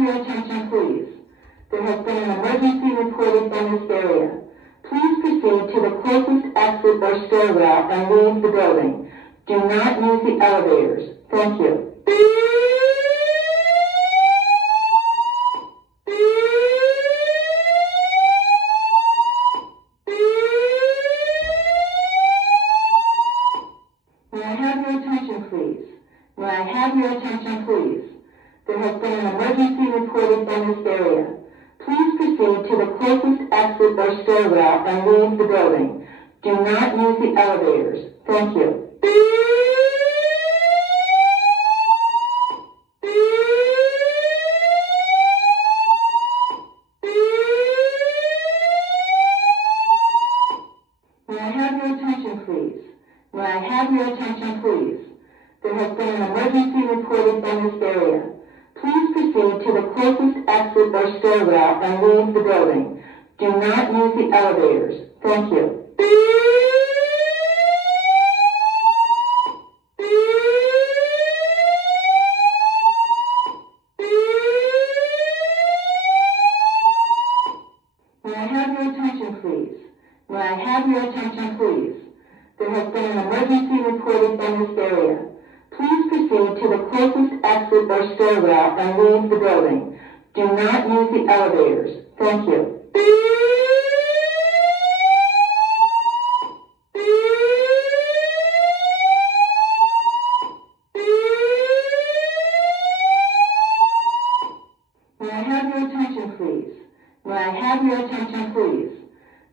have your attention, please? There has been an emergency reported from this area. Please proceed to the closest exit or stairwell and leave the building. Do not use the elevators. Thank you. May I have your attention, please? May I have your attention, please? There has been an emergency reported from this area. Please proceed to the closest exit or stairwell and leave the building. Do not use the elevators. Thank you. May I have your attention, please? May I have your attention, please? There has been an emergency reported from this area. Please proceed to the closest exit or stairwell and leave the building. Do not use the elevators. Thank you. May I have your attention, please? May I have your attention, please? There has been an emergency reported from this area. Please proceed to the closest exit or stairwell and leave the building. Do not use the elevators. Thank you. May I have your attention, please? May I have your attention, please?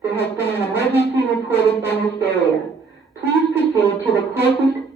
There has been an emergency reported from this area. Please proceed to the closest